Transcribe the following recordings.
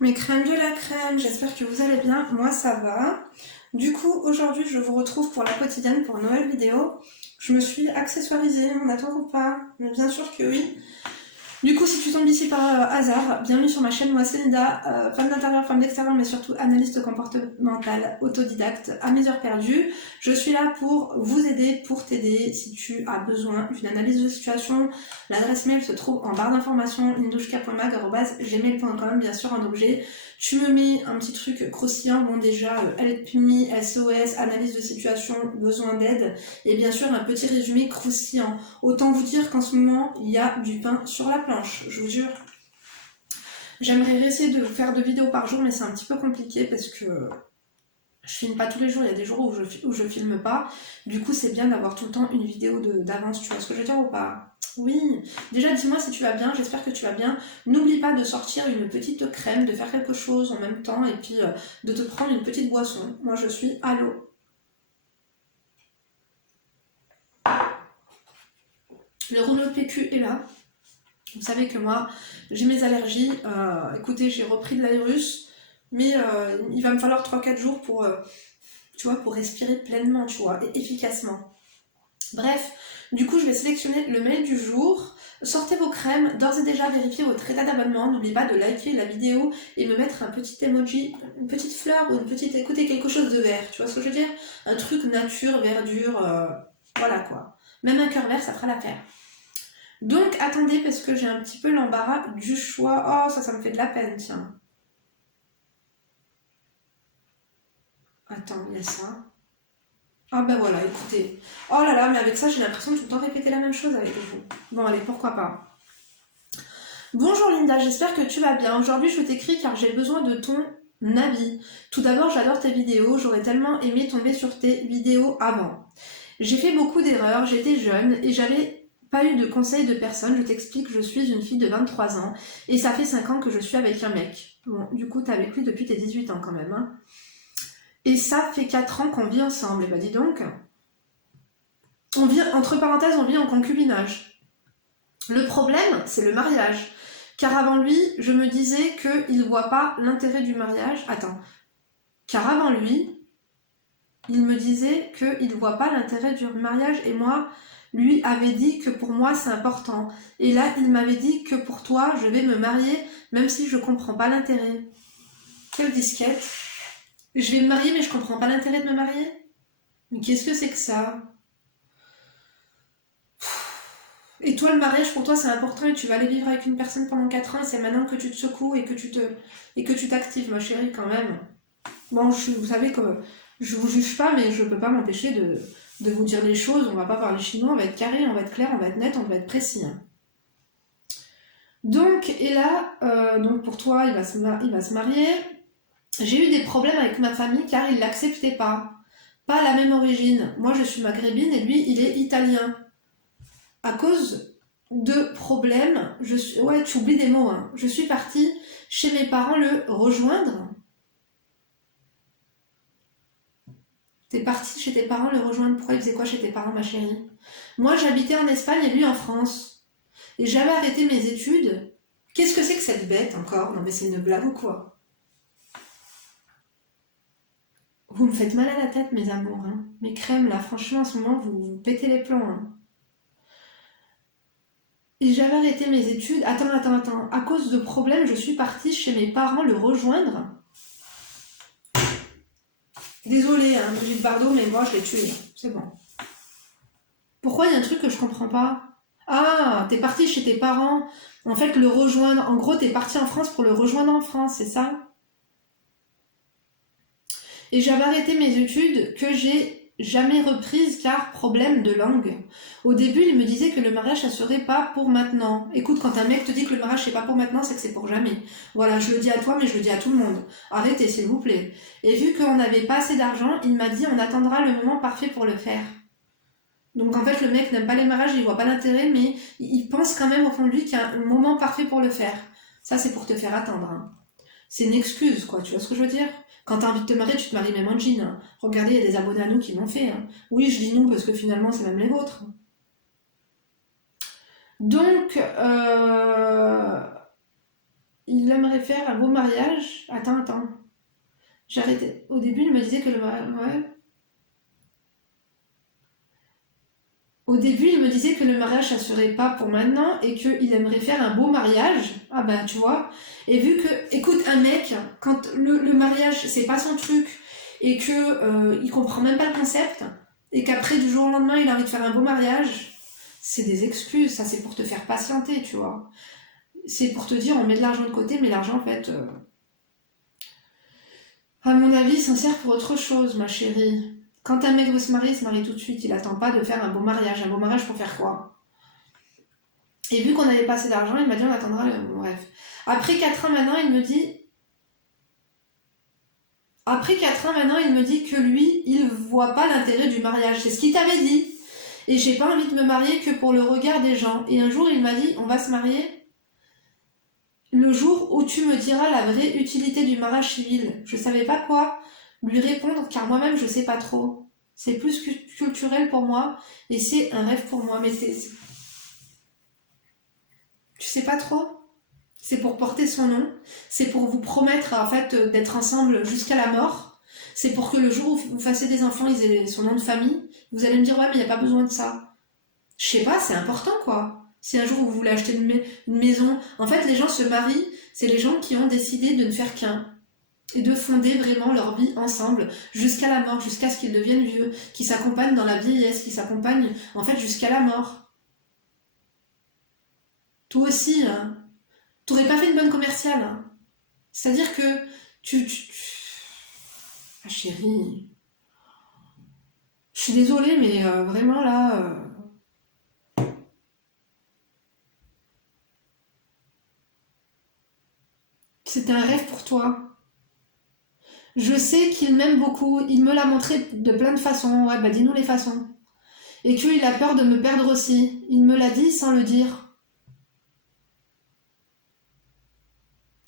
Mes crèmes de la crème, j'espère que vous allez bien, moi ça va. Du coup, aujourd'hui je vous retrouve pour la quotidienne pour une nouvelle vidéo. Je me suis accessoirisée, on attend ou pas? Mais bien sûr que oui. Du coup, si tu tombes ici par hasard, bienvenue sur ma chaîne, moi c'est Linda, femme d'intérieur, femme d'extérieur, mais surtout analyste comportementale, autodidacte, à mes heures perdues. Je suis là pour vous aider, pour t'aider si tu as besoin d'une analyse de situation. L'adresse mail se trouve en barre d'informations, lindouchka.mag@gmail.com, bien sûr en objet. Tu me mets un petit truc croustillant, bon déjà, help me, SOS, analyse de situation, besoin d'aide, et bien sûr un petit résumé croustillant. Autant vous dire qu'en ce moment, il y a du pain sur la planche, je vous jure. J'aimerais essayer de faire 2 vidéos par jour, mais c'est un petit peu compliqué parce que je filme pas tous les jours, il y a des jours où je filme pas. Du coup, c'est bien d'avoir tout le temps une vidéo d'avance, tu vois ce que je veux dire ou pas? Oui, déjà dis-moi si tu vas bien, j'espère que tu vas bien. N'oublie pas de sortir une petite crème, de faire quelque chose en même temps et puis de te prendre une petite boisson. Moi, je suis à l'eau. Le rouleau de PQ est là. Vous savez que moi, j'ai mes allergies. Écoutez, j'ai repris de l'aérus, mais il va me falloir 3-4 jours pour, tu vois, pour respirer pleinement, tu vois, et efficacement. Bref, du coup, je vais sélectionner le mail du jour. Sortez vos crèmes, d'ores et déjà vérifiez votre état d'abonnement. N'oubliez pas de liker la vidéo et me mettre un petit emoji, une petite fleur ou une petite, écoutez, quelque chose de vert. Tu vois ce que je veux dire? Un truc nature, verdure, voilà quoi. Même un cœur vert, ça fera l'affaire. Donc attendez parce que j'ai un petit peu l'embarras du choix. Oh ça me fait de la peine, tiens. Attends, il y a ça. Ah ben voilà, écoutez. Oh là là, mais avec ça j'ai l'impression de tout le temps répéter la même chose avec vous. Bon allez, pourquoi pas. Bonjour Linda, j'espère que tu vas bien. Aujourd'hui je t'écris car j'ai besoin de ton avis. Tout d'abord j'adore tes vidéos, j'aurais tellement aimé tomber sur tes vidéos avant. J'ai fait beaucoup d'erreurs, j'étais jeune et j'avais pas eu de conseils de personne. Je t'explique, je suis une fille de 23 ans et ça fait 5 ans que je suis avec un mec. Bon, du coup, t'es avec lui depuis tes 18 ans quand même. Hein. Et ça fait 4 ans qu'on vit ensemble. Et bah dis donc, on vit, entre parenthèses, on vit en concubinage. Le problème, c'est le mariage. Car avant lui, je me disais qu'il ne voit pas l'intérêt du mariage. Attends. Car avant lui, il me disait qu'il ne voit pas l'intérêt du mariage et moi, lui avait dit que pour moi c'est important. Et là, il m'avait dit que pour toi, je vais me marier même si je comprends pas l'intérêt. Quelle disquette. Je vais me marier mais je comprends pas l'intérêt de me marier. Mais qu'est-ce que c'est que ça? Et toi, le mariage pour toi c'est important et tu vas aller vivre avec une personne pendant 4 ans et c'est maintenant que tu te secoues et que tu t'actives, ma chérie, quand même. Bon, vous savez que je vous juge pas, mais je peux pas m'empêcher de vous dire les choses. On va pas parler chinois, on va être carré, on va être clair, on va être net, on va être précis. Hein. Donc, et là, donc pour toi, il va se marier. J'ai eu des problèmes avec ma famille car il l'acceptait pas. Pas la même origine. Moi, je suis maghrébine et lui, il est italien. À cause de problèmes, ouais, tu oublies des mots. Hein. Je suis partie chez mes parents le rejoindre. T'es parti chez tes parents le rejoindre. Pourquoi il faisait quoi chez tes parents, ma chérie? Moi, j'habitais en Espagne et lui en France. Et j'avais arrêté mes études. Qu'est-ce que c'est que cette bête encore? Non mais c'est une blague ou quoi? Vous me faites mal à la tête, mes amours. Hein. Mes crèmes, là, franchement, en ce moment, vous pétez les plombs. Hein. Et j'avais arrêté mes études. Attends. À cause de problèmes, je suis partie chez mes parents le rejoindre. Désolée, hein, Brigitte Bardot, mais moi, je l'ai tué. C'est bon. Pourquoi il y a un truc que je comprends pas? Ah, t'es parti chez tes parents. En fait, le rejoindre. En gros, t'es parti en France pour le rejoindre en France, c'est ça? Et j'avais arrêté mes études que j'ai jamais reprises car problème de langue. Au début, il me disait que le mariage, ça serait pas pour maintenant. Écoute, quand un mec te dit que le mariage, c'est pas pour maintenant, c'est que c'est pour jamais. Voilà, je le dis à toi, mais je le dis à tout le monde. Arrêtez, s'il vous plaît. Et vu qu'on n'avait pas assez d'argent, il m'a dit on attendra le moment parfait pour le faire. Donc en fait, le mec n'aime pas les mariages, il voit pas l'intérêt, mais il pense quand même au fond de lui qu'il y a un moment parfait pour le faire. Ça, c'est pour te faire attendre. Hein. C'est une excuse, quoi, tu vois ce que je veux dire? Quand t'as envie de te marier, tu te maries même en jean. Hein. Regardez, il y a des abonnés à nous qui l'ont fait. Hein. Oui, je dis non parce que finalement, c'est même les vôtres. Donc, il aimerait faire un beau mariage. Attends. J'ai arrêté. Au début, il me disait que le mariage... Ouais. Au début, il me disait que le mariage, ça serait pas pour maintenant et qu'il aimerait faire un beau mariage. Ah ben, tu vois. Et vu que, écoute, un mec, quand le mariage, c'est pas son truc et que il comprend même pas le concept et qu'après, du jour au lendemain, il a envie de faire un beau mariage, c'est des excuses. Ça, c'est pour te faire patienter, tu vois. C'est pour te dire, on met de l'argent de côté, mais l'argent, en fait, à mon avis, s'en sert pour autre chose, ma chérie. Quand un mec veut se marier, il se marie tout de suite. Il attend pas de faire un beau mariage. Un beau mariage pour faire quoi? Et vu qu'on avait pas assez d'argent, il m'a dit on attendra le... Bref. Après 4 ans maintenant, il me dit... Après 4 ans maintenant, il me dit que lui, il voit pas l'intérêt du mariage. C'est ce qu'il t'avait dit. Et j'ai pas envie de me marier que pour le regard des gens. Et un jour, il m'a dit, on va se marier le jour où tu me diras la vraie utilité du mariage civil. Je savais pas quoi lui répondre, car moi-même, je sais pas trop. C'est plus culturel pour moi, et c'est un rêve pour moi. Mais tu sais pas trop? C'est pour porter son nom, c'est pour vous promettre en fait d'être ensemble jusqu'à la mort. C'est pour que le jour où vous fassiez des enfants, ils aient son nom de famille. Vous allez me dire ouais mais il n'y a pas besoin de ça. Je sais pas, c'est important quoi. Si un jour vous voulez acheter une maison, en fait les gens se marient, c'est les gens qui ont décidé de ne faire qu'un et de fonder vraiment leur vie ensemble jusqu'à la mort, jusqu'à ce qu'ils deviennent vieux, qui s'accompagnent dans la vieillesse, qui s'accompagnent en fait jusqu'à la mort. Toi aussi, hein. T'aurais pas fait une bonne commerciale, hein. C'est-à-dire que ah chérie, je suis désolée, mais vraiment là, c'était un rêve pour toi. Je sais qu'il m'aime beaucoup, il me l'a montré de plein de façons, ouais bah dis-nous les façons. Et qu'il a peur de me perdre aussi, il me l'a dit sans le dire.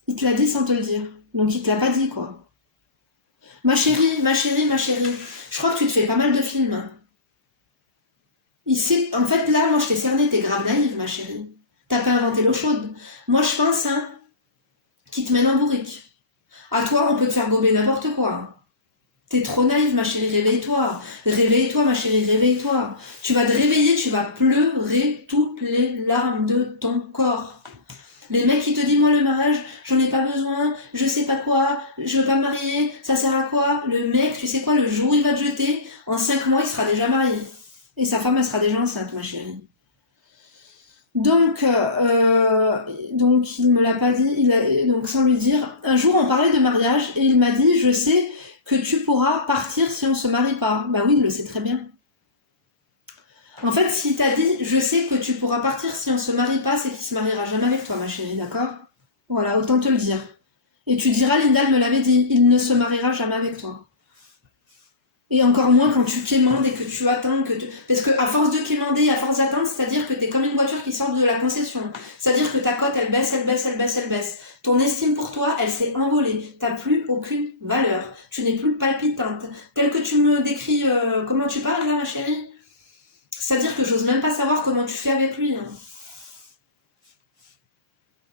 Il te l'a dit sans te le dire. Donc il te l'a pas dit quoi. Ma chérie, je crois que tu te fais pas mal de films, hein. En fait là, moi je t'ai cerné, t'es grave naïve ma chérie. T'as pas inventé l'eau chaude. Moi je pense, hein, qu'il te mène en bourrique. À toi, on peut te faire gober n'importe quoi. T'es trop naïve, ma chérie, réveille-toi. Réveille-toi, ma chérie, réveille-toi. Tu vas te réveiller, tu vas pleurer toutes les larmes de ton corps. Les mecs qui te disent, moi, le mariage, j'en ai pas besoin, je sais pas quoi, je veux pas me marier, ça sert à quoi? Le mec, tu sais quoi, le jour où il va te jeter, en 5 mois, il sera déjà marié. Et sa femme, elle sera déjà enceinte, ma chérie. Donc il me l'a pas dit, donc sans lui dire. Un jour, on parlait de mariage et il m'a dit, je sais que tu pourras partir si on se marie pas. Bah oui, il le sait très bien. En fait, s'il t'a dit, je sais que tu pourras partir si on se marie pas, c'est qu'il se mariera jamais avec toi, ma chérie, d'accord? Voilà, autant te le dire. Et tu diras, Linda me l'avait dit, il ne se mariera jamais avec toi. Et encore moins quand tu quémandes et que tu attends Parce que à force de quémander, à force d'attendre, c'est-à-dire que t'es comme une voiture qui sort de la concession. C'est-à-dire que ta cote, elle baisse, elle baisse, elle baisse, elle baisse. Ton estime pour toi, elle s'est envolée. T'as plus aucune valeur. Tu n'es plus palpitante. Tel que tu me décris comment tu parles là, ma chérie. C'est-à-dire que j'ose même pas savoir comment tu fais avec lui, hein.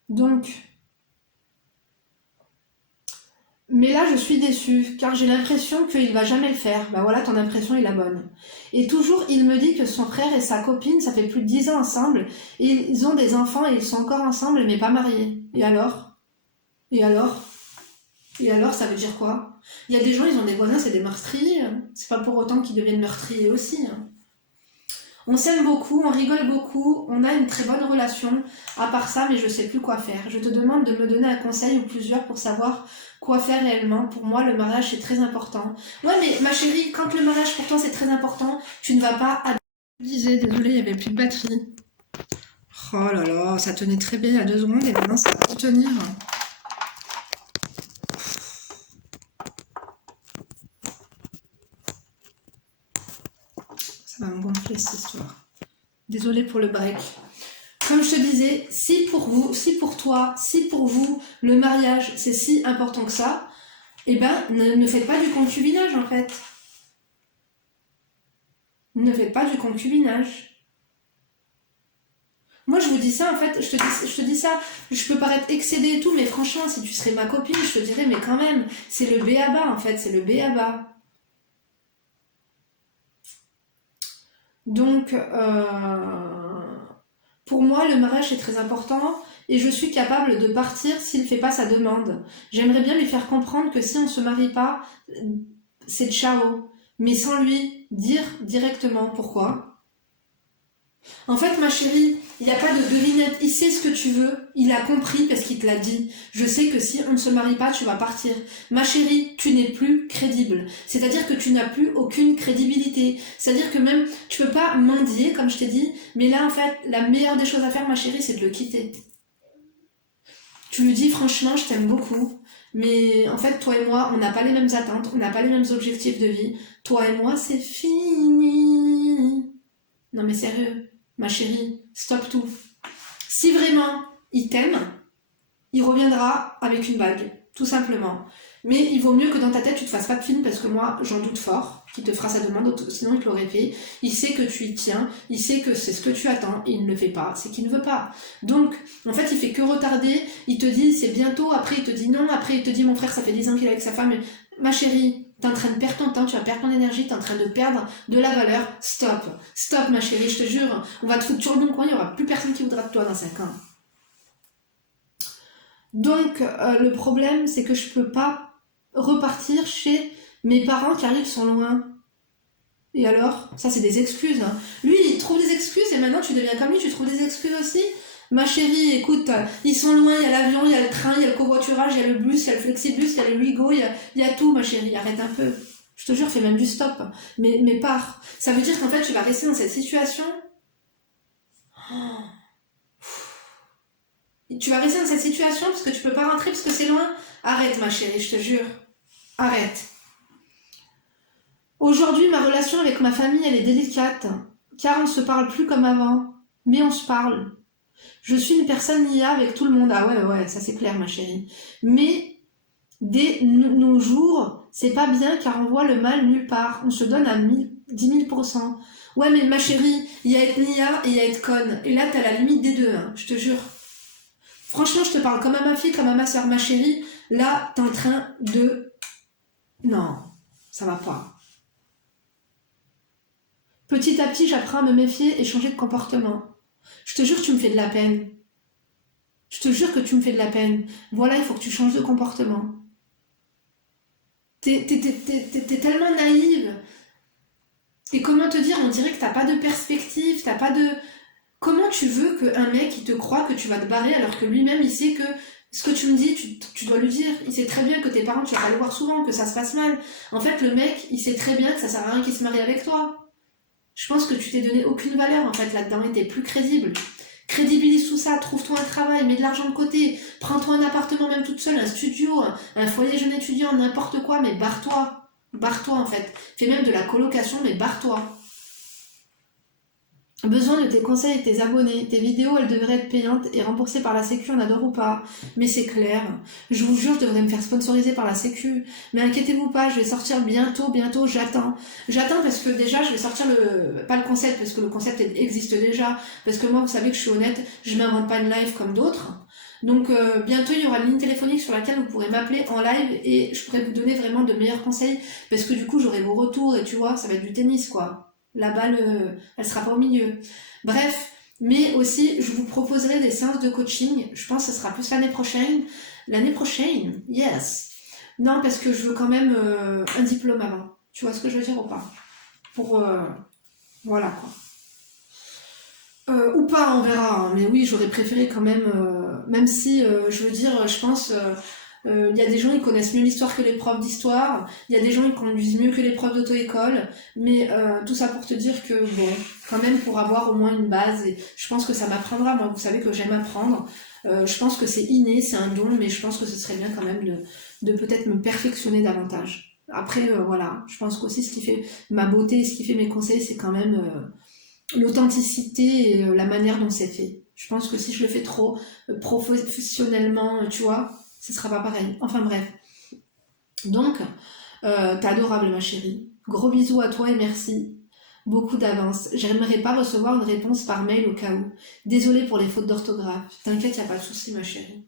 Donc... Mais là, je suis déçue, car j'ai l'impression qu'il va jamais le faire. Bah voilà, ton impression est la bonne. Et toujours, il me dit que son frère et sa copine, ça fait plus de 10 ans ensemble, et ils ont des enfants et ils sont encore ensemble, mais pas mariés. Et alors? Et alors? Et alors, ça veut dire quoi? Il y a des gens, ils ont des voisins, c'est des meurtriers. C'est pas pour autant qu'ils deviennent meurtriers aussi, hein. On s'aime beaucoup, on rigole beaucoup, on a une très bonne relation. À part ça, mais je sais plus quoi faire. Je te demande de me donner un conseil ou plusieurs pour savoir quoi faire réellement. Pour moi, le mariage, c'est très important. Ouais, mais ma chérie, quand le mariage pour toi, c'est très important, tu ne vas pas... Je disais, désolée, il y avait plus de batterie. Oh là là, ça tenait très bien il y a 2 secondes et maintenant, ça va plus tenir. Ça va me gonfler, cette histoire. Désolée pour le break. Comme je te disais, si pour vous, si pour toi, si pour vous, le mariage, c'est si important que ça, eh ben, ne faites pas du concubinage, en fait. Ne faites pas du concubinage. Moi, je vous dis ça, en fait, je te dis ça, je peux paraître excédée et tout, mais franchement, si tu serais ma copine, je te dirais, mais quand même, c'est le b à bas, en fait, c'est le b à bas. Donc, pour moi, le mariage est très important et je suis capable de partir s'il ne fait pas sa demande. J'aimerais bien lui faire comprendre que si on ne se marie pas, c'est ciao, mais sans lui dire directement pourquoi. En fait, ma chérie, il n'y a pas de devinette. Il sait ce que tu veux. Il a compris parce qu'il te l'a dit. Je sais que si on ne se marie pas, tu vas partir. Ma chérie, tu n'es plus crédible. C'est-à-dire que tu n'as plus aucune crédibilité. C'est-à-dire que même, tu peux pas mendier, comme je t'ai dit. Mais là, en fait, la meilleure des choses à faire, ma chérie, c'est de le quitter. Tu lui dis, franchement, je t'aime beaucoup. Mais en fait, toi et moi, on n'a pas les mêmes attentes. On n'a pas les mêmes objectifs de vie. Toi et moi, c'est fini. Non mais sérieux, ma chérie, stop tout. Si vraiment il t'aime, il reviendra avec une bague, tout simplement. Mais il vaut mieux que dans ta tête tu te fasses pas de film parce que moi j'en doute fort qu'il te fera sa demande, sinon il te l'aurait fait. Il sait que tu y tiens, il sait que c'est ce que tu attends et il ne le fait pas, c'est qu'il ne veut pas. Donc en fait il fait que retarder, il te dit c'est bientôt, après il te dit non, après il te dit mon frère ça fait 10 ans qu'il est avec sa femme, ma chérie, t'es en train de perdre ton temps, tu vas perdre ton énergie, t'es en train de perdre de la valeur, stop, stop ma chérie, je te jure, on va te foutre sur le bon coin, il n'y aura plus personne qui voudra de toi dans 5 ans. Donc le problème c'est que je peux pas repartir chez mes parents car ils sont loin. Et alors, ça c'est des excuses. Hein. Lui, il trouve des excuses et maintenant tu deviens comme lui, tu trouves des excuses aussi. Ma chérie, écoute, ils sont loin, il y a l'avion, il y a le train, il y a le covoiturage, il y a le bus, il y a le flexibus, il y a le Wigo, il y a tout, ma chérie, arrête un peu. Je te jure, fais même du stop. Mais pars. Ça veut dire qu'en fait, tu vas rester dans cette situation. Tu vas rester dans cette situation parce que tu peux pas rentrer parce que c'est loin. Arrête, ma chérie, je te jure. Arrête. Aujourd'hui, ma relation avec ma famille, elle est délicate, car on ne se parle plus comme avant, mais on se parle. Je suis une personne IA avec tout le monde. Ah ouais, ça c'est clair, ma chérie. Mais dès nos jours, c'est pas bien car on voit le mal nulle part. On se donne à 10 000%. Ouais, mais ma chérie, il y a être Nia et il y a être conne. Et là, t'as la limite des deux, hein, je te jure. Franchement, je te parle comme à ma fille, comme à ma soeur, ma chérie. Là, t'es en train de... Non, ça va pas. Petit à petit, j'apprends à me méfier et changer de comportement. Je te jure, tu me fais de la peine. Je te jure que tu me fais de la peine. Voilà, il faut que tu changes de comportement. T'es tellement naïve. Et comment te dire, on dirait que t'as pas de perspective, t'as pas de... Comment tu veux qu'un mec, il te croit que tu vas te barrer alors que lui-même, il sait que ce que tu me dis, tu dois lui dire. Il sait très bien que tes parents, tu vas pas les voir souvent, que ça se passe mal. En fait, le mec, il sait très bien que ça sert à rien qu'il se marie avec toi. Je pense que tu t'es donné aucune valeur, en fait, là-dedans, et t'es plus crédible. Crédibilise tout ça, trouve-toi un travail, mets de l'argent de côté, prends-toi un appartement même toute seule, un studio, un foyer jeune étudiant, n'importe quoi, mais barre-toi. Barre-toi en fait. Fais même de la colocation, mais barre-toi. Besoin de tes conseils et tes abonnés. Tes vidéos, elles devraient être payantes et remboursées par la Sécu, on adore ou pas. Mais c'est clair. Je vous jure, je devrais me faire sponsoriser par la Sécu. Mais inquiétez-vous pas, je vais sortir bientôt, j'attends. J'attends parce que déjà, je vais sortir pas le concept, parce que le concept existe déjà. Parce que moi, vous savez que je suis honnête, je m'invente pas une live comme d'autres. Donc bientôt, il y aura une ligne téléphonique sur laquelle vous pourrez m'appeler en live et je pourrai vous donner vraiment de meilleurs conseils. Parce que du coup, j'aurai vos retours et tu vois, ça va être du tennis, quoi. La balle, elle sera pas au milieu. Bref, mais aussi, je vous proposerai des séances de coaching. Je pense que ce sera plus l'année prochaine. L'année prochaine, yes. Non, parce que je veux quand même un diplôme avant. Tu vois ce que je veux dire ou pas? Pour, voilà quoi. Ou pas, on verra. Hein. Mais oui, j'aurais préféré quand même, même si, je veux dire, je pense... il y a des gens qui connaissent mieux l'histoire que les profs d'histoire, il y a des gens qui conduisent mieux que les profs d'auto-école, mais tout ça pour te dire que, bon, quand même pour avoir au moins une base, et je pense que ça m'apprendra, moi vous savez que j'aime apprendre, je pense que c'est inné, c'est un don, mais je pense que ce serait bien quand même de peut-être me perfectionner davantage. Après, voilà, je pense qu'aussi ce qui fait ma beauté et ce qui fait mes conseils, c'est quand même l'authenticité et la manière dont c'est fait. Je pense que si je le fais trop professionnellement, tu vois, ce sera pas pareil. Enfin bref. Donc, t'es adorable ma chérie. Gros bisous à toi et merci. Beaucoup d'avance. J'aimerais pas recevoir une réponse par mail au cas où. Désolée pour les fautes d'orthographe. T'inquiète, y a pas de souci, ma chérie.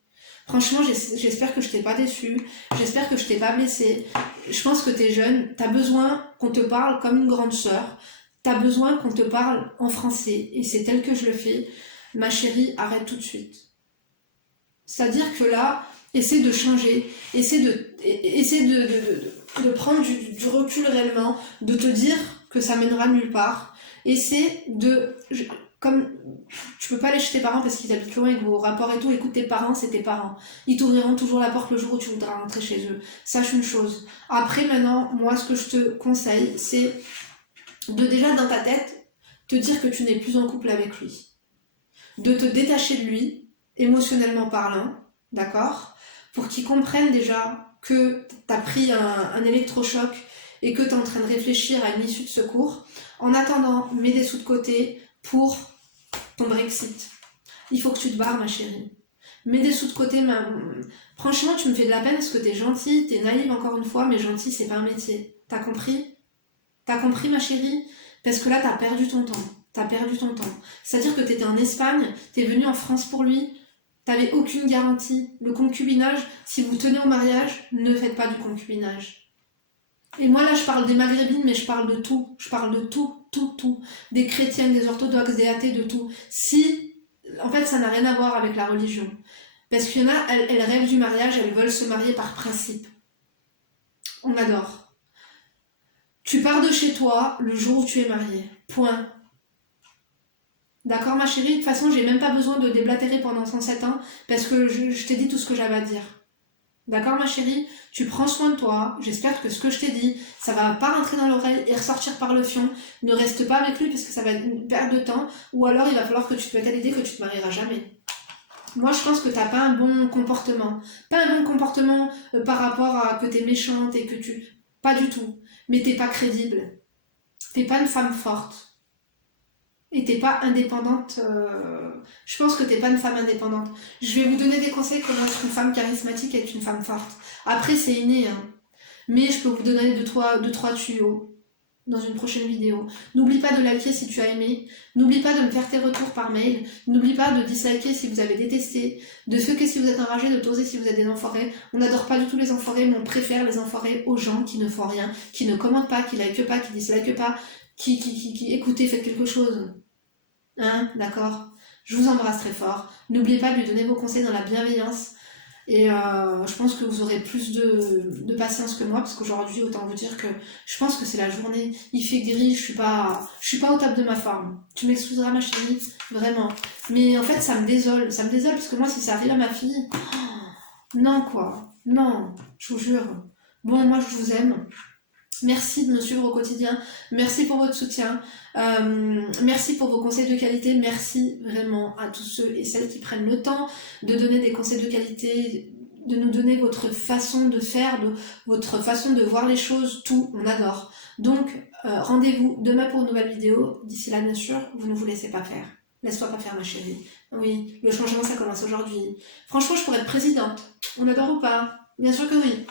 Franchement, j'espère que je t'ai pas déçue. J'espère que je t'ai pas blessée. Je pense que t'es jeune. T'as besoin qu'on te parle comme une grande sœur. T'as besoin qu'on te parle en français. Et c'est tel que je le fais. Ma chérie, arrête tout de suite. C'est-à-dire que là, essaie de changer. Essaie de prendre du recul réellement. De te dire que ça mènera nulle part. Essaie de... Comme tu peux pas aller chez tes parents parce qu'ils habitent loin avec vos rapports et tout, écoute, tes parents, c'est tes parents. Ils t'ouvriront toujours la porte le jour où tu voudras rentrer chez eux. Sache une chose. Après, maintenant, moi, ce que je te conseille, c'est de déjà dans ta tête, te dire que tu n'es plus en couple avec lui. De te détacher de lui, émotionnellement parlant, d'accord? Pour qu'il comprenne déjà que t'as pris un électrochoc et que t'es en train de réfléchir à une issue de secours. En attendant, mets des sous de côté pour ton Brexit. Il faut que tu te barres, ma chérie. Mets des sous de côté, franchement, tu me fais de la peine parce que t'es gentille, t'es naïve encore une fois, mais gentil, c'est pas un métier. T'as compris? T'as compris, ma chérie? Parce que là, t'as perdu ton temps. T'as perdu ton temps. C'est-à-dire que t'étais en Espagne, t'es venu en France pour lui, t'avais aucune garantie. Le concubinage, si vous tenez au mariage, ne faites pas du concubinage. Et moi, là, je parle des maghrébines, mais je parle de tout. Je parle de tout. Des chrétiennes, des orthodoxes, des athées, de tout. Si, en fait, ça n'a rien à voir avec la religion. Parce qu'il y en a, elles rêvent du mariage, elles veulent se marier par principe. On adore. Tu pars de chez toi le jour où tu es mariée. Point. D'accord, ma chérie? De toute façon, j'ai même pas besoin de déblatérer pendant 107 ans, parce que je t'ai dit tout ce que j'avais à dire. D'accord, ma chérie? Tu prends soin de toi. J'espère que ce que je t'ai dit, ça va pas rentrer dans l'oreille et ressortir par le fion. Ne reste pas avec lui parce que ça va être une perte de temps. Ou alors, il va falloir que tu te mettes à l'idée que tu te marieras jamais. Moi, je pense que t'as pas un bon comportement. Pas un bon comportement par rapport à que t'es méchante et que tu... Pas du tout. Mais t'es pas crédible. T'es pas une femme forte. Et t'es pas indépendante. Je pense que t'es pas une femme indépendante. Je vais vous donner des conseils comment être une femme charismatique et être une femme forte. Après, c'est inné, hein. Mais je peux vous donner deux, trois tuyaux dans une prochaine vidéo. N'oublie pas de liker si tu as aimé. N'oublie pas de me faire tes retours par mail. N'oublie pas de disliker si vous avez détesté. De fucker si vous êtes enragé, de toser si vous êtes des enfoirés. On n'adore pas du tout les enfoirés, mais on préfère les enfoirés aux gens qui ne font rien, qui ne commentent pas, qui likent pas, qui dislikent pas, qui écoutez, faites quelque chose. Hein, d'accord? Je vous embrasse très fort. N'oubliez pas de lui donner vos conseils dans la bienveillance. Et je pense que vous aurez plus de patience que moi, parce qu'aujourd'hui, autant vous dire que je pense que c'est la journée. Il fait gris, je suis pas au top de ma forme. Tu m'excuseras, ma chérie, vraiment. Mais en fait, ça me désole, parce que moi, si ça arrive à ma fille, non quoi, non, je vous jure. Bon, moi, je vous aime. Merci de me suivre au quotidien, merci pour votre soutien, merci pour vos conseils de qualité, merci vraiment à tous ceux et celles qui prennent le temps de donner des conseils de qualité, de nous donner votre façon de faire, votre façon de voir les choses, tout, on adore. Donc, rendez-vous demain pour une nouvelle vidéo, d'ici là bien sûr, vous ne vous laissez pas faire. Laisse-toi pas faire, ma chérie. Oui, le changement ça commence aujourd'hui. Franchement, je pourrais être présidente, on adore ou pas? Bien sûr que oui.